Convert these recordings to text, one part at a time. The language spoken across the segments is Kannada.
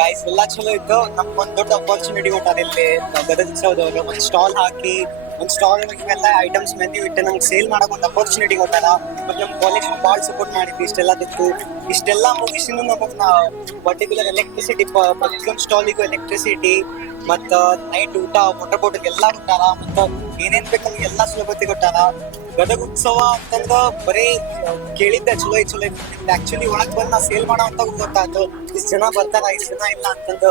ಗೈಸ್ ಎಲ್ಲ ಚಲೋ ಇತ್ತು. ನಮ್ಗೆ ಒಂದ್ ದೊಡ್ಡ ಅಪರ್ಚುನಿಟಿ ಕೊಟ್ಟಾರ ಇಲ್ಲಿ ಗದಗ ಉತ್ಸವದವರು. ಒಂದ್ ಸ್ಟಾಲ್ ಹಾಕಿ ಒಂದ್ ಸ್ಟಾಲ್ ಎಲ್ಲ ಐಟಮ್ಸ್ ಮೆನ್ಯೂ ಇಟ್ಟು ನಮ್ಗೆ ಸೇಲ್ ಮಾಡಕ್ ಒಂದು ಅಪರ್ಚುನಿಟಿ ಕೊಟ್ಟಾರ. ಮತ್ತೆ ನಮ್ ಕಾಲೇಜ್ ಭಾಳ ಸಪೋರ್ಟ್ ಮಾಡಿದ್ವಿ ಇಷ್ಟೆಲ್ಲದಕ್ಕೂ. ಇಷ್ಟೆಲ್ಲ ಮುಗಿಸಿನೂ ನಮಗ್ ಪರ್ಟಿಕ್ಯುಲರ್ ಎಲೆಕ್ಟ್ರಿಸಿಟಿ, ಪ್ರತಿಯೊಂದು ಸ್ಟಾಲಿಗೂ ಎಲೆಕ್ಟ್ರಿಸಿಟಿ ಮತ್ತ ನೈಟ್ ಊಟ, ವಾಟರ್ ಬಾಟಲ್ ಎಲ್ಲಾ ಕೊಟ್ಟಾರ. ಮತ್ತ ಏನೇನ್ ಬೇಕು ನಮ್ಗೆ ಎಲ್ಲಾ ಸುಲಭತೆ ಕೊಟ್ಟಾರ. ಗದಗ ಉತ್ಸವ ಅಂತಂದ್ರ ಬರೀ ಕೇಳಿದ್ದೆ ಚಲೋ ಆಕ್ಚುಲಿ ಒಳಗ್ ಬಂದ್ ನಾ ಸೇಲ್ ಮಾಡೋ ಅಂತ ಗೊತ್ತಾಯ್ತು. ಇಷ್ಟ್ ಜನ ಬರ್ತಾರ, ಇಷ್ಟ್ ಜನ ಇಲ್ಲ ಅಂತಂದು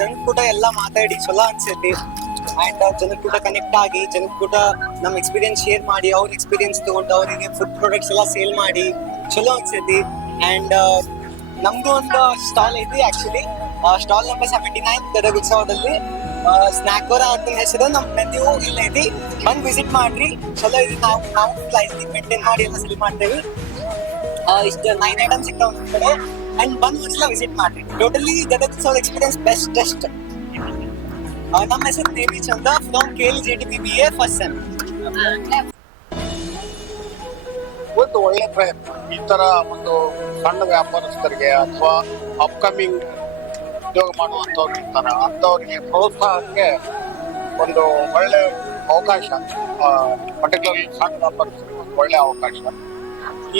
ಜನ ಕೂಡ ಎಲ್ಲಾ ಮಾತಾಡಿ ಚಲೋ ಅನ್ಸೈತಿ. ಅಂಡ್ ಜನ ಕೂಡ ಕನೆಕ್ಟ್ ಆಗಿ ಜನ ಕೂಡ ನಮ್ ಎಕ್ಸ್ಪೀರಿಯನ್ಸ್ ಶೇರ್ ಮಾಡಿ, ಅವ್ರ ಎಕ್ಸ್ಪೀರಿಯನ್ಸ್ ತಗೊಂಡು ಅವರಿಗೆ ಫುಡ್ ಪ್ರಾಡಕ್ಟ್ಸ್ ಎಲ್ಲ ಸೇಲ್ ಮಾಡಿ ಚಲೋ ಅನ್ಸೈತಿ. ಅಂಡ್ ನಮ್ದು ಒಂದು ಸ್ಟಾಲ್ ಐತಿ ಆಕ್ಚುಲಿ, ಸ್ಟಾಲ್ ನಂಬರ್ 79 ಗದಗ ಉತ್ಸವದಲ್ಲಿ. ಸ್ನಾಕ್ ವರ ಅಂತ ಹೆಸರು. ನಮ್ ಮೆನ್ಯೂ ಇಲ್ಲ ಐತಿ, ಬಂದ್ ವಿಸಿಟ್ ಮಾಡ್ರಿ. ಚಲೋ ಇದೆ. ನಾವು ಮೇಂಟೈನ್ ಮಾಡಿ ಎಲ್ಲ ಸೆಲ್ ಮಾಡ್ತೇವೆ. ಇಷ್ಟ 9 ಐಟಮ್ಸ್ ಸಿಗ್ತಾವ ನಮ್ ಕಡೆ. ಅಂಡ್ ಬಂದ್ ಒಂದ್ಸಲ ವಿಸಿಟ್ ಮಾಡ್ರಿ. ಟೋಟಲಿ ಗದಗ ಉತ್ಸವ ಎಕ್ಸ್ಪೀರಿಯನ್ಸ್ ಬೆಸ್ಟ್. ನಮ್ಮ ಹೆಸರು ದೇವಿ ಚಂದ ಫ್ರಮ್ KLJTBBA ಫಸ್ಟ್ ಸೆಮ್. ಒಂದು ಒಳ್ಳೆ ಪ್ರಯತ್ನ. ಈ ತರ ಒಂದು ಸಣ್ಣ ವ್ಯಾಪಾರಸ್ಥರಿಗೆ ಅಥವಾ ಅಪ್ಕಮಿಂಗ್ ಉದ್ಯೋಗ ಮಾಡುವಂತವ್ರು ಇರ್ತಾರ, ಅಂತವ್ರಿಗೆ ಪ್ರೋತ್ಸಾಹಕ್ಕೆ ಒಂದು ಒಳ್ಳೆ ಅವಕಾಶ. ಪರ್ಟಿಕ್ಯುಲರ್ಲಿ ಸಣ್ಣ ವ್ಯಾಪಾರಸ್ಥರಿಗೆ ಒಂದು ಒಳ್ಳೆ ಅವಕಾಶ.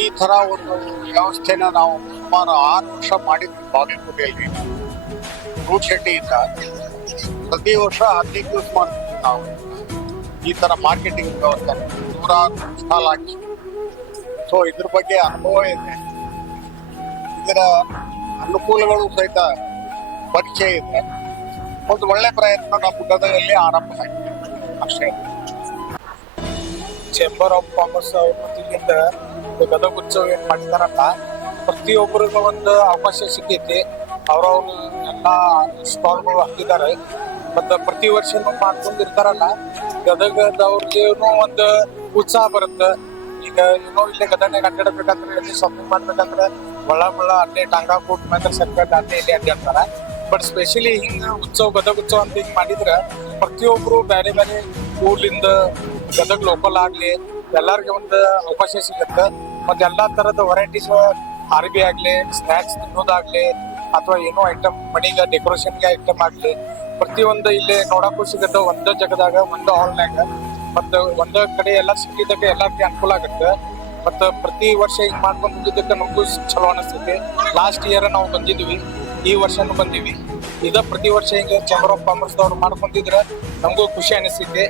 ಈ ತರ ಒಂದು ವ್ಯವಸ್ಥೆನ ನಾವು ಸುಮಾರು 6 ವರ್ಷ ಮಾಡಿದ್ವಿ ಬಾಗಲಕೋಟೆಯಲ್ಲಿ. ರೂಟ್ ಶೆಟ್ಟಿಯಿಂದ ಪ್ರತಿ ವರ್ಷ 15 ದಿವಸ ಮಾಡ್ತೀವಿ ನಾವು ಈ ತರ ಮಾರ್ಕೆಟಿಂಗ್ ವ್ಯವಸ್ಥೆ. 100 ಸ್ಟಾಲ್ ಹಾಕಿ. ಸೊ ಇದ್ರ ಬಗ್ಗೆ ಅನುಭವ ಇದೆ, ಇದರ ಅನುಕೂಲಗಳು ಸಹಿತ ಪರಿಚಯ ಇದೆ. ಒಂದು ಒಳ್ಳೆ ಪ್ರಯತ್ನ ನಮ್ಮ ಗದಗಲ್ಲಿ ಆರಂಭ ಆಗಿದೆ ಅಷ್ಟೇ. ಚೇಂಬರ್ ಆಫ್ ಕಾಮರ್ಸ್ ಅವ್ರ ವತಿಯಿಂದ ಗದಗ ಉತ್ಸವ ಏನ್ ಮಾಡಿದಾರಲ್ಲ, ಪ್ರತಿಯೊಬ್ಬರಿಗೂ ಒಂದು ಅವಕಾಶ ಸಿಕ್ಕೈತಿ. ಅವ್ರವ್ರು ಎಲ್ಲಾ ಸ್ಟಾಲ್ಗಳು ಹಾಕಿದ್ದಾರೆ. ಮತ್ತ ಪ್ರತಿ ವರ್ಷನೂ ಮಾಡ್ಕೊಂಡಿರ್ತಾರಲ್ಲ, ಗದಗದವ್ರಿಗೇನು ಒಂದು ಉತ್ಸಾಹ ಬರುತ್ತೆ. ಈಗ ಇಲ್ಲೇ ಗದಗನಾಗ ಅಡ್ಡಾಡಬೇಕಂದ್ರೆ, ಎಲ್ಲಿ ಶಾಪಿಂಗ್ ಮಾಡ್ಬೇಕಂದ್ರೆ ಮಳ್ಳ ಅಲ್ಲೇ ಟಾಂಗಾ ಫುಡ್ ಮಾತ್ರ ಸರ್ಕಾರ ಅಲ್ಲೇ ಇಲ್ಲಿ ಅಡ್ಡಾಡ್ತಾರ. ಬಟ್ ಸ್ಪೆಷಲಿ ಹಿಂಗ ಗದಗ ಉತ್ಸವ ಅಂತ ಹಿಂಗ್ ಮಾಡಿದ್ರ ಪ್ರತಿಯೊಬ್ರು ಬೇರೆ ಬೇರೆ ಊರ್ಲಿಂದ ಗದಗ ಲೋಕಲ್ ಆಗ್ಲಿ ಎಲ್ಲಾರ್ಗೆ ಒಂದು ಅವಕಾಶ ಸಿಗುತ್ತೆ. ಮತ್ತೆ ಎಲ್ಲಾ ತರದ ವೆರೈಟೀಸ್ ಅರ್ಬಿ ಆಗ್ಲಿ, ಸ್ನಾಕ್ಸ್ ತಿನ್ನೋದಾಗ್ಲಿ, ಅಥವಾ ಏನೋ ಐಟಮ್ ಮನಿಗೆ ಡೆಕೋರೇಷನ್ಗೆ ಐಟಮ್ ಆಗ್ಲಿ, ಪ್ರತಿಯೊಂದು ಇಲ್ಲಿ ನೋಡಕ್ಕೂ ಸಿಗುತ್ತೆ. ಒಂದ ಜಾಗದಾಗ, ಒಂದು ಹಾಲ್ನಾಗ, ಮತ್ತ ಒಂದ ಕಡೆ ಎಲ್ಲ ಸಿಕ್ಕಿದ್ದಕ್ಕೆ ಎಲ್ಲಾರ್ಗೆ ಅನುಕೂಲ ಆಗುತ್ತೆ. ಮತ್ತ ಪ್ರತಿ ವರ್ಷ ಹಿಂಗ್ ಮಾಡ್ಕೊಂಡು ಹೋಗಿದ್ದಕ್ಕೆ ನಮಗೂ ಚಲೋ ಅನಿಸ್ತೈತಿ. ಲಾಸ್ಟ್ ಇಯರ್ ನಾವು ಬಂದಿದ್ವಿ, ಈ ವರ್ಷನೂ ಬಂದಿವಿ. ಪ್ರತಿ ವರ್ಷ ಹಿಂಗ ಚೇಂಬರ್ ಆಫ್ ಕಾಮರ್ಸ್ ಅವ್ರು ಮಾಡ್ಕೊಂಡಿದ್ರೆ ನಮಗೂ ಖುಷಿ ಅನಿಸ್ತೈತಿ.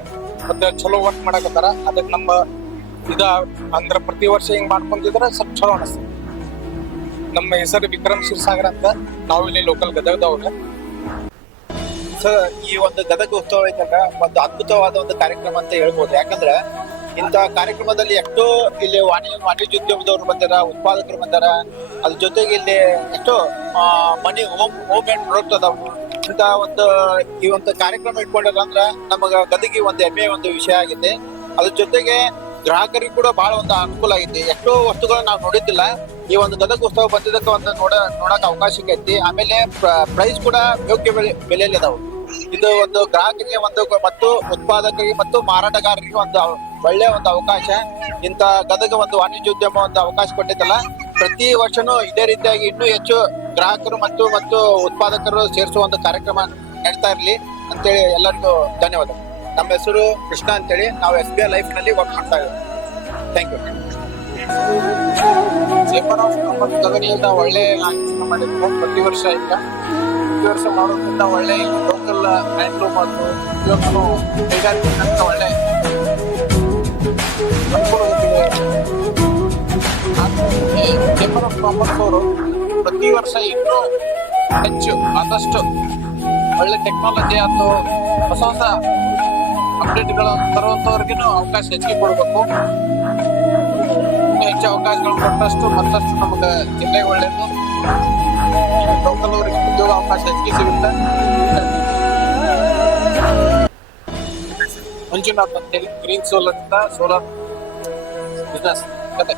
ಮತ್ತೆ ಚಲೋ ವರ್ಕ್ ಮಾಡಕತ್ತಾರ. ಅದಕ್ಕೆ ನಮ್ಮ ಅಂದ್ರೆ ಪ್ರತಿ ವರ್ಷ ಹಿಂಗ್ ಮಾಡ್ಕೊಂಡಿದ್ರೆ ಸ್ವಲ್ಪ ಚಲೋ ಅನಿಸ್ತೈತಿ. ನಮ್ಮ ಹೆಸರು ವಿಕ್ರಮ್ ಶಿರ್ಸಾಗರ್ ಅಂತ. ನಾವು ಇಲ್ಲಿ ಲೋಕಲ್ ಗದಗದವ್ರ. ಸರ್, ಈ ಒಂದು ಗದಗ ಉತ್ಸವ ಐತಲ್ಲ, ಒಂದು ಅದ್ಭುತವಾದ ಒಂದು ಕಾರ್ಯಕ್ರಮ ಅಂತ ಹೇಳ್ಬೋದು. ಯಾಕಂದ್ರೆ ಇಂಥ ಕಾರ್ಯಕ್ರಮದಲ್ಲಿ ಎಷ್ಟೋ ಇಲ್ಲಿ ವಾಣಿಜ್ಯೋದ್ಯಮದವ್ರು ಬಂದಾರ, ಉತ್ಪಾದಕರು ಬಂದಾರ. ಅದ್ರ ಜೊತೆಗೆ ಇಲ್ಲಿ ಎಷ್ಟೋ ಹೋಮ್ ಮೇಡ್ ಪ್ರಾಡಕ್ಟ್ ಅದಾವು. ಇಂಥ ಈ ಒಂದು ಕಾರ್ಯಕ್ರಮ ಇಟ್ಕೊಂಡ್ರ ಅಂದ್ರೆ ನಮಗ ಗದಗಿ ಒಂದು ಹೆಮ್ಮೆ ಒಂದು ವಿಷಯ ಆಗಿದೆ. ಅದ್ರ ಜೊತೆಗೆ ಗ್ರಾಹಕರಿಗೆ ಕೂಡ ಬಹಳ ಒಂದು ಅನುಕೂಲ ಆಗೈತಿ. ಎಷ್ಟೋ ವಸ್ತುಗಳನ್ನ ನಾವು ನೋಡಿದ್ದಿಲ್ಲ. ಈ ಒಂದು ಗದಗ ಉತ್ಸವ ಬಂದಿದ್ದಕ್ಕೆ ಒಂದು ನೋಡಕ್ ಅವಕಾಶ ಐತಿ. ಆಮೇಲೆ ಪ್ರೈಸ್ ಕೂಡ ಯೋಗ್ಯ ಬೆಲೆಯಲ್ಲಿ ಅದಾವು. ಇದು ಒಂದು ಗ್ರಾಹಕರಿಗೆ ಮತ್ತು ಉತ್ಪಾದಕರಿಗೆ ಮತ್ತು ಮಾರಾಟಗಾರರಿಗೆ ಒಂದು ಒಳ್ಳೆ ಒಂದು ಅವಕಾಶ. ಇಂಥ ಗದಗ ಒಂದು ವಾಣಿಜ್ಯೋದ್ಯಮ ಒಂದು ಅವಕಾಶ ಕೊಟ್ಟಿದ್ದಲ್ಲ, ಪ್ರತಿ ವರ್ಷನೂ ಇದೇ ರೀತಿಯಾಗಿ ಇನ್ನೂ ಹೆಚ್ಚು ಗ್ರಾಹಕರು ಮತ್ತು ಉತ್ಪಾದಕರು ಸೇರಿಸುವ ಒಂದು ಕಾರ್ಯಕ್ರಮ ನಡೀತಾ ಇರಲಿ ಅಂತೇಳಿ ಎಲ್ಲರಿಗೂ ಧನ್ಯವಾದ. ನಮ್ಮ ಹೆಸರು ಕೃಷ್ಣ ಅಂತೇಳಿ. ನಾವು SBI ಲೈಫ್ ನಲ್ಲಿ ವರ್ಕ್ ಮಾಡ್ತಾ ಇದ್ದೀವಿ. Thank you. Chamber of commerce ಗದಗದಿಂದ ಒಳ್ಳೆ ಆಯೋಜನೆ ಮಾಡಿದ್ರು. ಪ್ರತಿ ವರ್ಷ ಮಾಡೋದ್ರಿಂದ ಒಳ್ಳೆ ಲೋಕಲ್ ಹ್ಯಾಂಡ್ಲು ಮತ್ತು ಪ್ರತಿಯೊಂದು ಕೈಗಾರಿಕೆ ಒಳ್ಳೆ ಅನುಕೂಲವಿದೆ. ಚೇಂಬರ್ ಆಫ್ ಕಾಮರ್ಸ್ ಅವರು ಪ್ರತಿ ವರ್ಷ ಇನ್ನೂ ಹೆಚ್ಚು ಆದಷ್ಟು ಒಳ್ಳೆ ಟೆಕ್ನಾಲಜಿ ಮತ್ತು ಹೊಸ ಅಪ್ಡೇಟ್ಗಳು ತರುವಂತವ್ರಿಗೂ ಅವಕಾಶ ಹೆಚ್ಚಿಗೆ ಕೊಡಬೇಕು. ಹೆಚ್ಚು ಅವಕಾಶಗಳು ಕೊಟ್ಟಷ್ಟು ಮತ್ತಷ್ಟು ನಮಗೆ ಜಿಲ್ಲೆಗೆ ಒಳ್ಳೆಯದು. ಲೋಕಲ್ ಅವರಿಗೆ ಉದ್ಯೋಗ ಅವಕಾಶ ಹೆಚ್ಚಿಗೆ ಸಿಗುತ್ತೆ. ಮಂಜುನಾಥ್ ಅಂತೇಳಿ ಗ್ರೀನ್ ಸೋಲಾರ್ ಬಿಸ್ನೆಸ್ ಕತೆ.